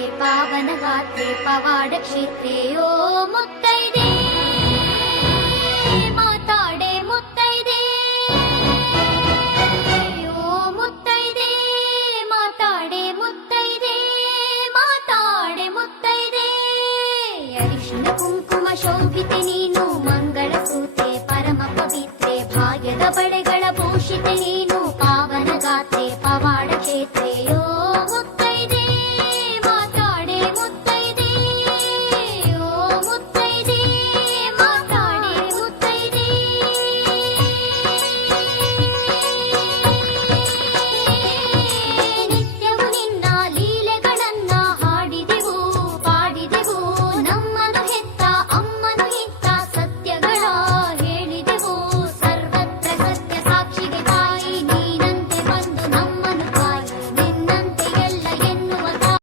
ಪಾತ್ರೆ ಪಾವನ ಗಾತ್ರೆ ಪವಾಡ ಕ್ಷೇತ್ರೆ ಓ ಮುತ್ತೈದೆ ಮಾತಾಡೆ ಮುತ್ತೈದೆ ಓ ಮುತ್ತೈದೆ ಮಾತಾಡೆ ಮುತ್ತೈದೆ ಮಾತಾಡೆ ಮುತ್ತೈದೆ ಅರಿಶಿನ ಕುಂಕುಮ ಶೋಭಿತೆ ನೀನು